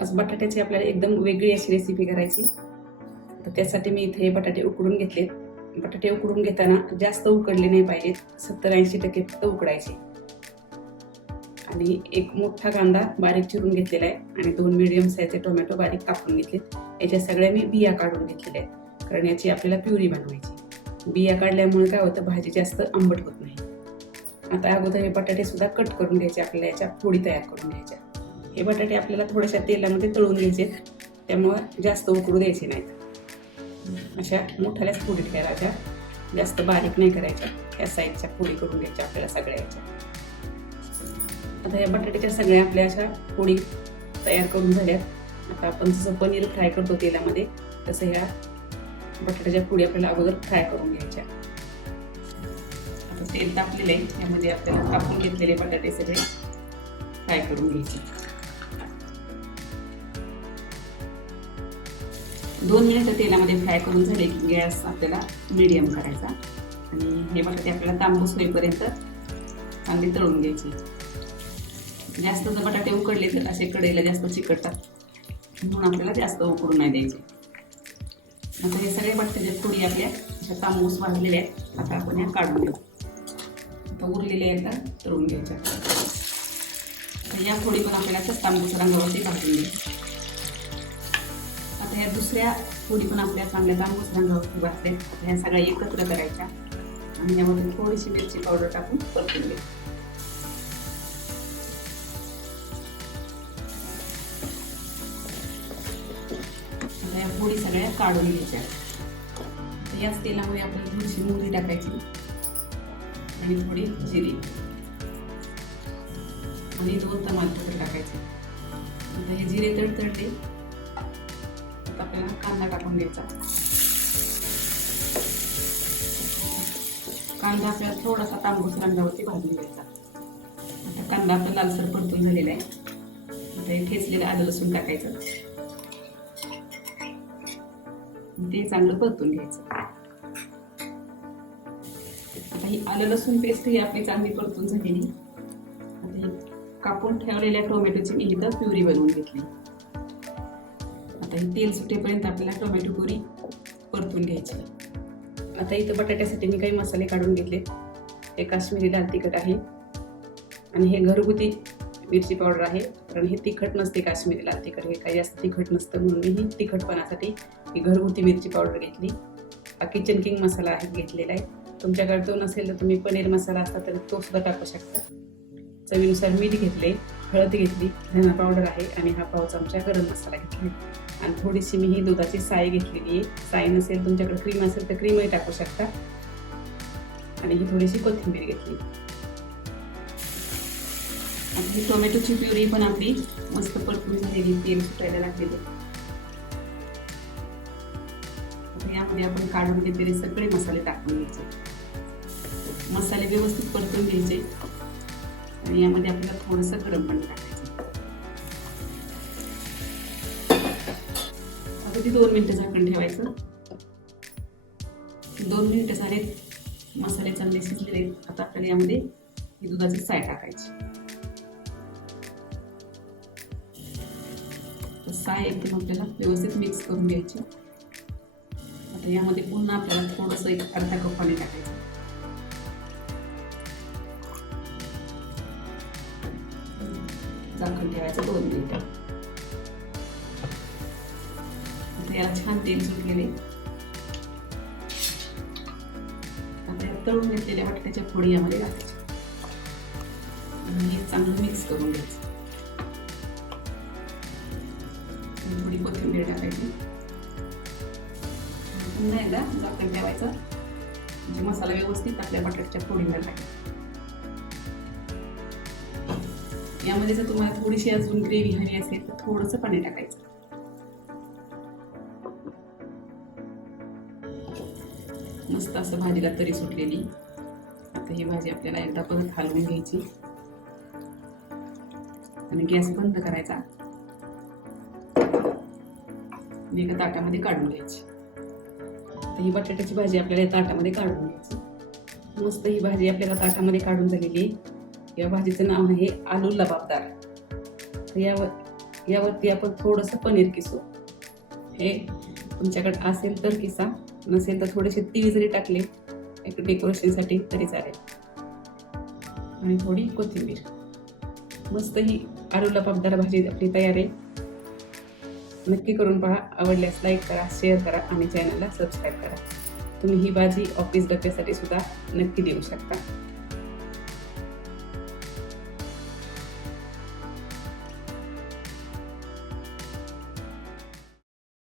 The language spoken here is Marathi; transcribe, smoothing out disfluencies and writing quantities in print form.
आज बटाट्याची आपल्याला एकदम वेगळी अशी रेसिपी करायची. तर त्यासाठी मी इथे बटाटे उकडून घेतलेत. बटाटे उकडून घेताना जास्त उकडले नाही पाहिजेत, 70-80% फक्त उकडायचे. आणि एक मोठा कांदा बारीक चिरून घेतलेला आहे आणि 2 मीडियम साईजचे टोमॅटो बारीक कापून घेतलेत. याच्या सगळ्या मी बिया काढून घेतलेल्या आहेत, कारण याची आपल्याला प्युरी बनवायची. बिया काढल्यामुळे काय होतं, भाजी जास्त आंबट होत नाही. आता अगोदर हे बटाटे सुद्धा कट करून घ्यायचे, आपल्याला याच्या फोडी तयार करून घ्यायच्या. हे बटाटे आपल्याला थोड्याशा तेलामध्ये तळून घ्यायचे, त्यामुळे जास्त उकडू द्यायचे नाहीत. अशा मोठ्याल्याच फोडी ठेवायच्या, जास्त बारीक नाही करायच्या. या साईजच्या फोडी करून घ्यायच्या आपल्याला सगळ्या याच्या. आता या बटाट्याच्या सगळ्या आपल्या अशा फोडी तयार करून झाल्यात. आता आपण जसं पनीर फ्राय करतो तेलामध्ये, तसं ह्या बटाट्याच्या फोडी आपल्याला अगोदर फ्राय करून घ्यायच्या. आता तेल तापलेलं आहे, त्यामध्ये आपल्याला कापून घेतलेले बटाटे सगळे फ्राय करून घ्यायचे. 2 मिनिटं तेलामध्ये फ्राय करून झाले की गॅस आपल्याला मीडियम करायचा आणि हे बटाटे आपल्याला तांबूस होईपर्यंत चांगले तळून घ्यायचे. जास्त जर बटाटे उकडले तर असे कढईला जास्त चिकटतात, म्हणून आपल्याला जास्त उकडून नाही द्यायचे. आता हे सगळे बटाट्याच्या फोडी आपल्या अशा तांबूस भाजलेल्या आहेत. आता आपण ह्या काढून घेऊ. आता उरलेल्या एकदा तळून घ्यायच्या. या फोडी पण आपल्याला तांबूस रंगावरती भाजून घ्यायच्या. आता ह्या दुसऱ्या फोडी पण आपल्या चांगल्या तांबूस रंगावरती भाजले. आता ह्या सगळ्या एकत्र करायच्या आणि यामध्ये थोडीशी मिरची पावडर टाकून परतून घ्यायची. आता या फोडी सगळ्या काढून घ्यायच्या. याच तेलामध्ये आपल्याला थोडीशी मोहरी टाकायची आणि थोडी जिरी आणि 2 तमालपत्र टाकायचे. आता हे जिरे तडतडले, आपल्याला कांदा टाकून द्यायचा. कांदा आपल्याला थोडासा तांबूस रंगावरती भाजून घ्यायचा. आता कांदा आपला लालसर परतून झालेला आहे. आता हे ठेचलेलं आलं लसूण टाकायचं, ते चांगलं परतून घ्यायचं. आता ही आलं लसूण पेस्ट ही आपली चांगली परतून झालेली. आता ही कापून ठेवलेल्या टोमॅटोची मी इथं प्युरी बनवून घेतली. आता ही तेल सुटेपर्यंत आपल्याला टोमॅटो प्युरी परतून घ्यायची. आता इथं बटाट्यासाठी मी काही मसाले काढून घेतले. हे काश्मीरी लाल तिखट आहे आणि हे घरगुती मिरची पावडर आहे, कारण हे तिखट नसते. काश्मीरी लाल तिखट हे काही जास्त तिखट नसतं, म्हणून मी ही तिखटपणासाठी ही घरगुती मिरची पावडर घेतली. हा किचन किंग मसाला आहे घेतलेला आहे. तुमच्याकडे तो नसेल तर तुम्ही पनीर मसाला असता तरी तो सुद्धा टाकू शकता. चवीनुसार मीठ घेतले, हळद घेतली, धना पावडर आहे आणि हा पाव चमचा गरम मसाला घेतला आणि थोडीशी मी ही दुधाची साय घेतलेली आहे. साय नसेल तुमच्याकडे क्रीम असेल तर क्रीमही टाकू शकता आणि ही थोडीशी कोथिंबीर घेतली. आणि ही टोमॅटोची प्युरी पण आपली मस्त परतून झालेली, तेल सुटायला लागलेली. यामध्ये आपण काढून घेतलेले सगळे मसाले टाकून घ्यायचे. मसाले व्यवस्थित परतून घ्यायचे आणि यामध्ये आपल्याला थोडंसं गरम पाणी टाकायचं. आता ती 2 मिनिटं झाकण ठेवायचं. 2 मिनिटं झाले, मसाले चांगले शिजलेले. आता आपल्याला यामध्ये ही दुधाची साय टाकायची. साय एकदम आपल्याला व्यवस्थित मिक्स करून घ्यायची. आता यामध्ये पुन्हा आपल्याला थोडंसं एक अर्धा कप पाणी टाकायचं. झाकण ठेवायचं 2 मिनिटं. आता याला छान तेल सुटलेले. आता या तळून घेतलेल्या बटाट्याच्या फोडी यामध्ये टाकायच्या आणि हे चांगलं मिक्स करून घ्यायचं. थोडी कोथिंबीर टाकायची. पुन्हा एकदा झाकण ठेवायचं म्हणजे मसाला व्यवस्थित आपल्या बटाट्याच्या फोडीवर टाकायचा. यामध्ये जर तुम्हाला थोडीशी अजून ग्रेव्ही हवी असेल तर थोडंसं पाणी टाकायचं. मस्त असं भाजीला तरी सुटलेली. आता ही भाजी आपल्याला एकदा परत हलवून घ्यायची आणि गॅस बंद करायचा. एका ताटामध्ये काढून घ्यायची. तर ही बटाट्याची भाजी आपल्याला या ताटामध्ये काढून घ्यायची. मस्त ही भाजी आपल्याला ताटामध्ये काढून झालेली. या भाजीचं नाव आहे आलू लबाबदार. तर या यावरती आपण थोडंसं पनीर किसू. हे तुमच्याकडे असेल तर किसा, नसेल तर थोडेसे तीळ जरी टाकले एक डेकोरेशनसाठी तरी चालेल. आणि थोडी कोथिंबीर. मस्त ही आलू लबाबदार भाजी आपली तयार आहे. नक्की करून पहा. आवडल्यास लाईक करा, शेअर करा आणि चॅनलला सबस्क्राईब करा. तुम्ही ही भाजी ऑफिस डब्यासाठी सुद्धा नक्की देऊ शकता.